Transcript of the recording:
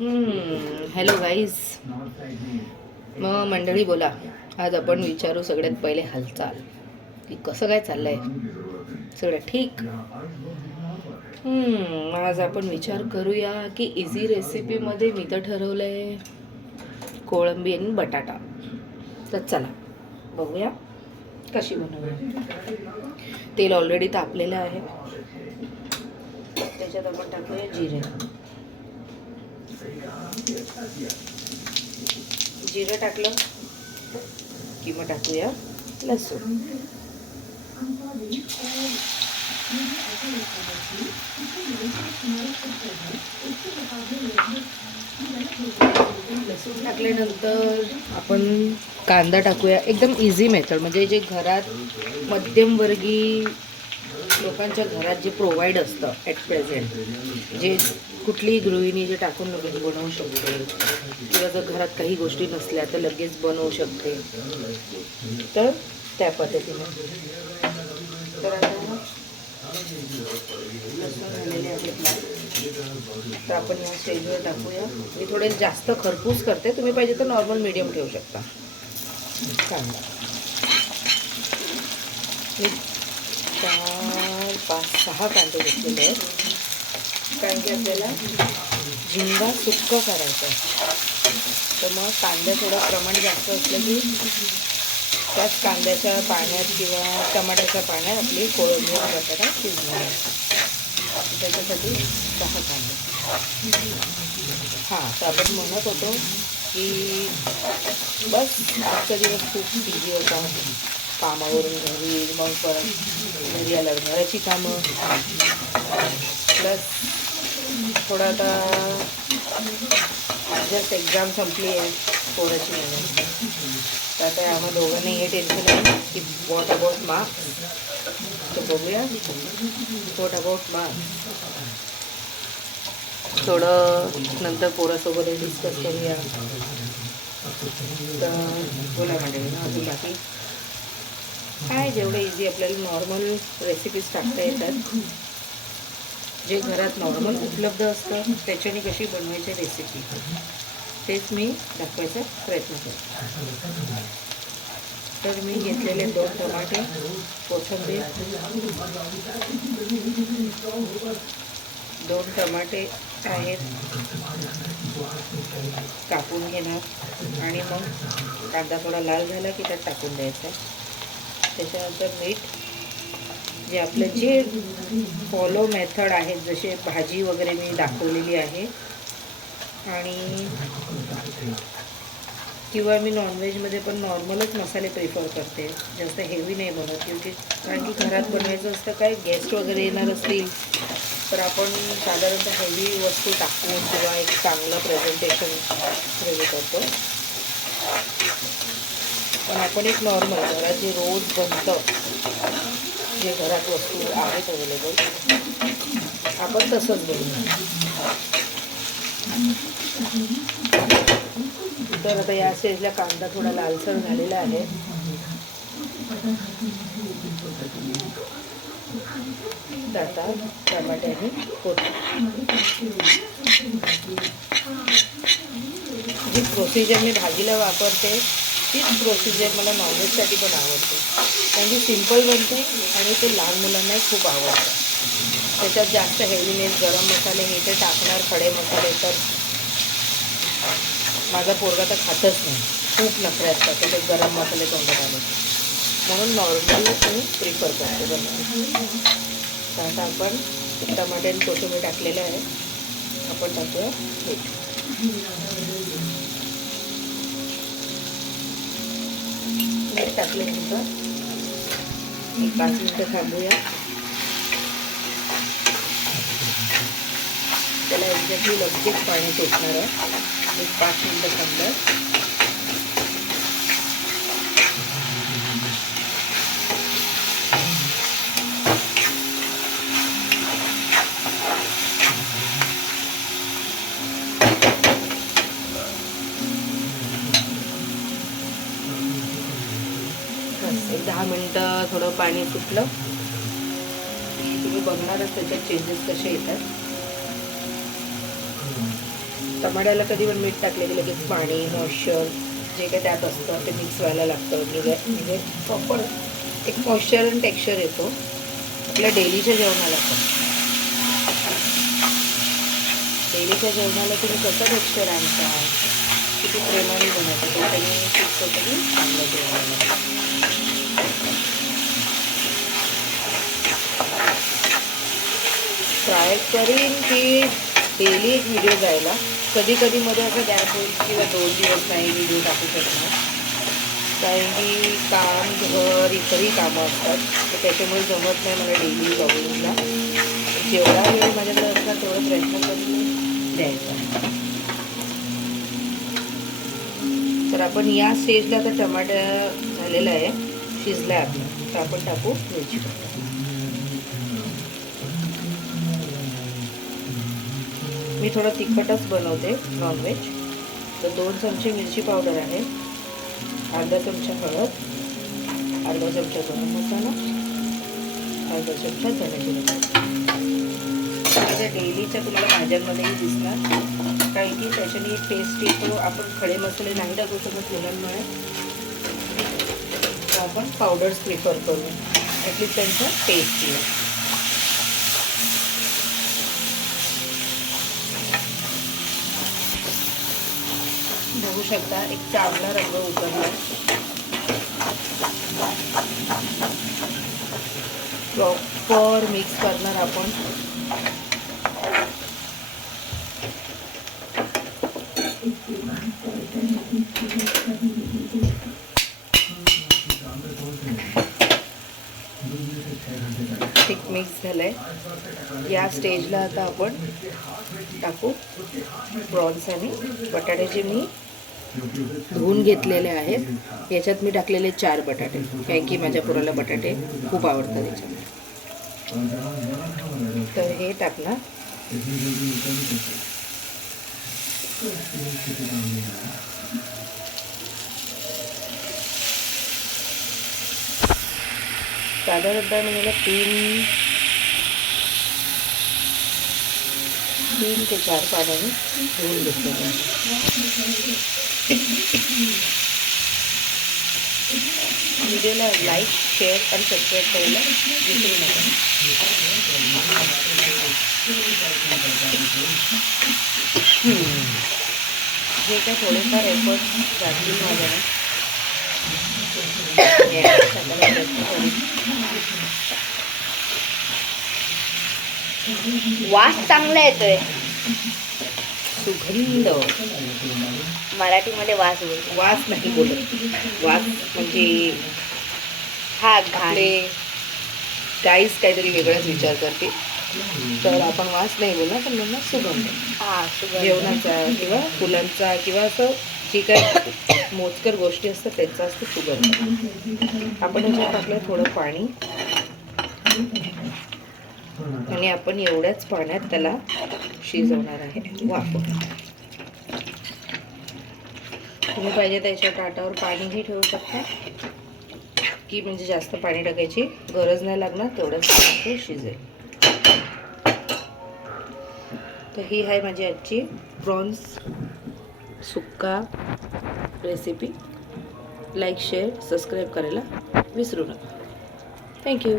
Hello guys. मग मंडळी बोला. आज आपण विचारू सगळ्यात पहिले हालचाल, की कसं काय चाललंय, सगळं ठीक. आज आपण विचार करूया की इझी रेसिपीमध्ये मी तर ठरवलंय कोळंबी आणि बटाटा. तर चला बघूया कशी बनवूया. तेल ऑलरेडी तापलेलं आहे, त्याच्यात आपण टाकूया जिरे. जिरं टाकलं की मग टाकूया लसूण. लसूण टाकल्यानंतर आपण कांदा टाकूया. एकदम इझी मेथड, म्हणजे जे घरात मध्यमवर्गीय लोकांच्या घरात जे प्रोव्हाइड असतं ॲट प्रेझेंट, जे कुठलीही गृहिणी जे टाकून लगेच बनवू शकते, किंवा जर घरात काही गोष्टी नसल्या तर लगेच बनवू शकते, तर त्या पद्धतीने. तर आता लसूण झालेले आहेत ना, तर आपण या स्टेजवर टाकूया. मी थोडे जास्त खरपूस करते, तुम्ही पाहिजे तर नॉर्मल मीडियम ठेवू शकता. कांदा 4-5-6 कांदे घेतलेले आहेत, कारण की आपल्याला झिंगा सुक्क करायचं आहे. तर मग कांदा थोडं प्रमाण जास्त असलं की त्याच कांद्याच्या पाण्यात किंवा टमाट्याच्या पाण्यात आपली कोळंबी बटाटा शिजणार. त्याच्यासाठी 6 कांदे. हां, तर आपण म्हणत होतो की बस आजचा दिवस खूप बिझी होता, कामावरून घरी, मग परत घरी आल्यावर घराची कामं, प्लस थोडं आता जस्ट एक्झाम संपली आहे पोराची महिन्यात. तर आता आम्हा दोघांनी हे टेन्शन आहे की व्हॉट अबाउट मार्क्स. तर बघूया व्हॉट अबाउट मार्क्स. थोडं नंतर पोरासोबतही डिस्कस करूया. तर बोला मंडळी ना, अजून बाकी काय जेवढे इझी आपल्याला नॉर्मल रेसिपीज टाकता येतात, जे घरात नॉर्मल उपलब्ध असतं त्याच्याने कशी बनवायची रेसिपी, तेच मी दाखवायचा प्रयत्न करते. तर मी घेतलेले 2 टमाटे, कोथिंबीर, 2 टमाटे आहेत, कापून घेणार आणि मग कांदा थोडा लाल झाला की त्यात टाकून द्यायचा. त्याच्यानंतर मीठ, जे आपलं जे फॉलो मेथड आहेत, जसे भाजी वगैरे मी दाखवलेली आहे. आणि किंवा मी नॉनव्हेजमध्ये पण नॉर्मलच मसाले प्रिफर करते, जास्त हेवी नाही बनवत, कारण की घरात बनवायचं असतं. काय गेस्ट वगैरे येणार असतील तर आपण साधारणतः हेवी वस्तू टाकून किंवा एक चांगलं प्रेझेंटेशन रेडी करतो. पण आपण एक नॉर्मल घरात जे रोज बनतं, जे घरात वस्तू आहेत अवेलेबल, आपण तसंच बनवू. तर आता या स्टेजला कांदा थोडा लालसर झालेला आहे. आता टमाटे आणि जी प्रोसिजर मी भाजीला वापरते तीच प्रोसिजर मला नॉनव्हेजसाठी पण आवडते, कारण की सिम्पल बनते आणि ते लहान मुलांनाही खूप आवडतं. त्याच्यात जास्त हेवीनेस, गरम मसाले हे ते टाकणार, खडे मसाले, तर माझा पोरगा तर खातच नाही, खूप नखरे असतात त्याच्यात गरम मसाले तोंडात आले, म्हणून नॉर्मल मी प्रिफर करते बनवायला. तर आता आपण टमाटे आणि कोथिंबीर टाकलेले आहे, आपण टाकूया मीठ. मीठ टाकल्यानंतर 5 मिनटं थांबूया. त्याला एक्झॅक्टली लगेच पाणी सुटणार आहे. 5 मिनटं थांबलं. एक 10 मिनटं थोडं पाणी सुटलं की तुम्ही बघणारच त्याच्यात चेंजेस कसे येतात. टमाट्याला कधी पण मीठ टाकले की लगेच पाणी मॉइश्चर जे काही त्यात असतं ते मिक्स व्हायला लागतं म्हणजे प्रॉपर एक मॉइश्चर आणि टेक्स्चर येतो आपल्या डेलीच्या जेवणाला. पण डेलीच्या जेवणाला तुम्ही कसं टेक्स्चर आणता, किती प्रेमाने बनवतो ते त्यांनी फिक्स होतं की चांगलं जेवणाला. ट्राय करीन की डेली एक व्हिडिओ जायला. कधी कधी मध्ये असं गॅप होईल किंवा 2 दिवस नाही व्हिडिओ टाकू शकणार, कारण की काम घर इतरही कामं असतात, तर त्याच्यामुळे जमत नाही मला डेली ब्लॉगिंगला. जेवढा वेळ माझ्याकडे असला तेवढा प्रयत्न करून द्यायचा. तर आपण या स्टेजला आता टमाटा झालेला आहे, शिजला आहे आपला, तर आपण टाकू मिरची पावडर. मी थोडं तिखटच बनवते नॉनव्हेज, तर 2 चमचे मिरची पावडर आहे, अर्धा चमचा हळद, अर्धा चमचा गरम मसाला, अर्धा चमचा धने जिरे. माझ्या डेलीच्या तुम्हाला भाज्यांमध्येही दिसणार, कारण की त्याच्याने एक टेस्ट येतो. आपण खडे मसाले नाही टाकू शकत मुलांमुळे, तर आपण पावडर्स प्रिफर करू, ॲटलीस्ट त्यांचा टेस्ट येईल. बघू शकता एक चांगला रंग उतरला. प्रॉपर मिक्स करणार आपण. ठीक मिक्स झालंय. या स्टेजला आता आपण टाकू प्रॉन्स आणि बटाटे जे मी धुवून घेतलेले आहेत. याच्यात मी टाकलेले 4 बटाटे, कारण की माझ्या पोराला बटाटे खूप आवडतात याच्यामध्ये. तर हे टाकणार. साधारणतः मी याला 3 ते 4 पाण्याने धुवून घेतलेलं. व्हिडिओला लाईक शेअर आणि सबस्क्राईब करायला विसरू नका. हे काय थोडेफार एफर्ट जातील माझ्याने. वास चांगला येतोय, सुगंध. मराठीमध्ये वास बोलतो. वास नाही बोलत, वास म्हणजे हा आपले गाईस काहीतरी वेगळाच विचार करते, तर आपण वास नाही बोलणार, पण म्हणणार सुगंध. हा सुगंध. जेवणाचा किंवा फुलांचा किंवा असं जी काही मोजकर गोष्टी असतात त्यांचा असतो सुगंध. आपण याच्यात टाकलं थोडं पाणी आणि आपण एवढ्याच पाण्यात त्याला शिजवणार आहे वाफवून. तुम्ही पाहिजे तर याच्या ताटावर पाणीही ठेवू शकता, की म्हणजे जास्त पाणी टाकायची गरज नाही लागणार, तेवढंच ते शिजेल. तर ही आहे माझी आजची प्रॉन्स सुक्का रेसिपी. लाईक शेअर सबस्क्राईब करायला विसरू नका. थँक्यू.